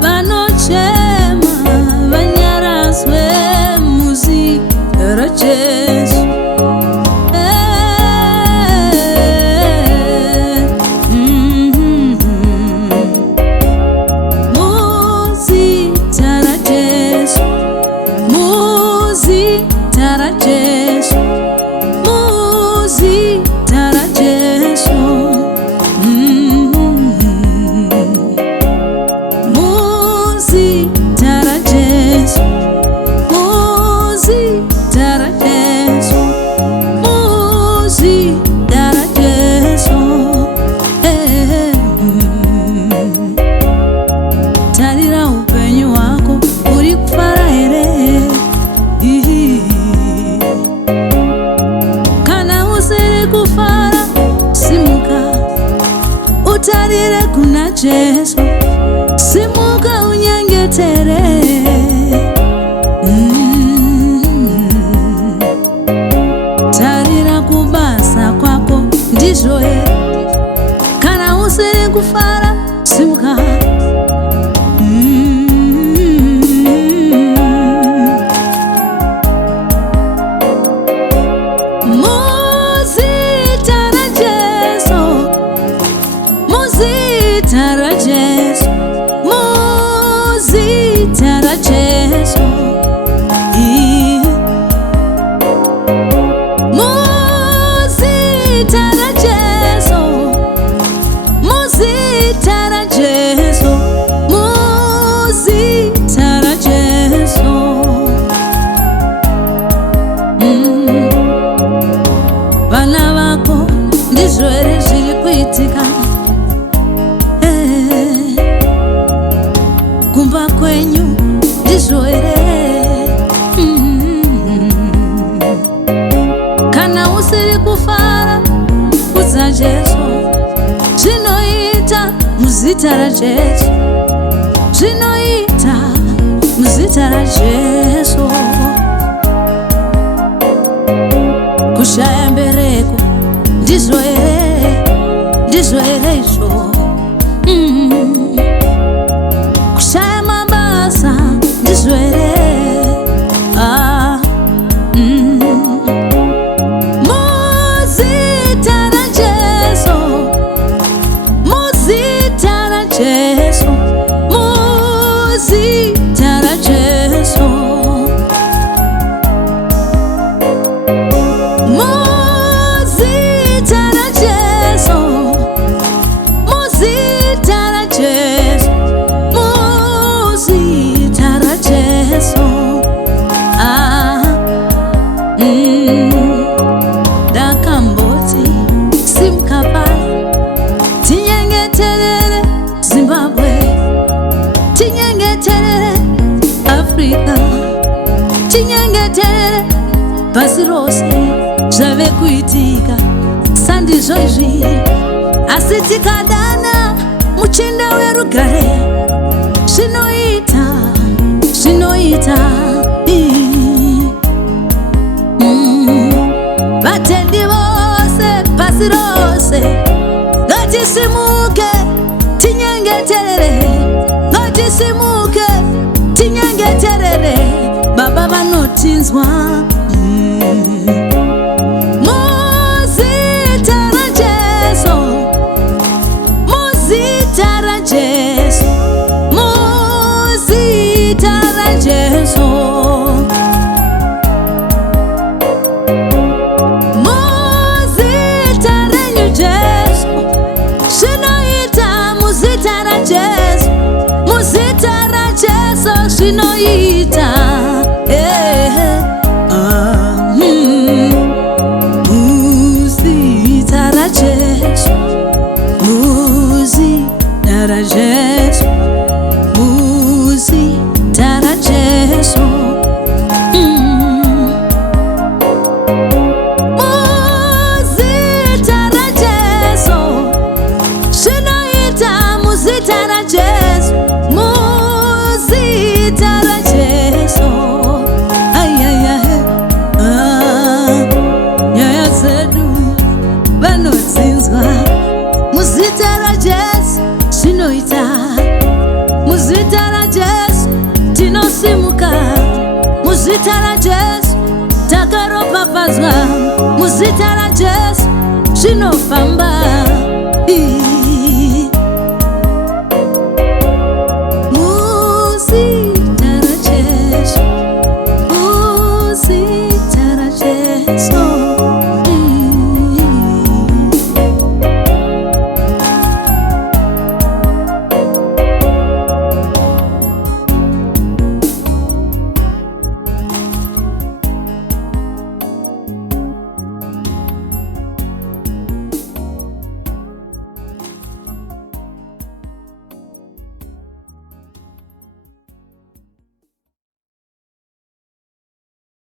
vanochema vanyarazwe muzita raJesu. Utarire kuna Jesu, simuka unyengetere. Tarira kubasa kwako ndizvo kana usiri kufara simuka. Muzita raJesu, muzita raJesu, muzita raJesu, muzita raJesu, muzita raJesu. Vana vako ndizvo ere zviri kuitika, kumba kwenyu ndizvo ere. Kana usiri kufara udza Jesu, zvinoita muzita raJesu, zvinoita muzita raJesu. Kushaya mbereko ndizvo ere, ndizvo ere izvo. Kushaya mabasa ndizvo ere. Muzita raJesu, muzita raJesu, muzita raJesu, muzita raJesu, muzita raJesu, muzita raJesu. Dakamboti simkapa tinyengeterere Zimbabwe, tinyengeterere Afrika, tinyengeterere pasi rose. Zvave kuitika sandizvo izvi, asi tikadana muchinda werugare zvinoita, zvinoita. Vatendi vose pasi rose ngatisimuke tinyengeterere, ngatisimuke tinyengeterere. Baba vanotinzwa. Muzita raJesu, muzita raJesu, muzita raJesu, muzita renyu Jesu, zvinoita muzita raJesu, muzita raJesu zvinoita. Muzita raJesu, muzita raJesu, muzita raJesu. Muzita raJesu, zvinoita muzita raJesu, muzita raJesu. Nyaya dzedu vanotsinzwa muzita raJesu, zvinoita. Muzita la Jesu tinosimuka, muzita la Jesu takaro papazwa, muzita la Jesu shinofamba.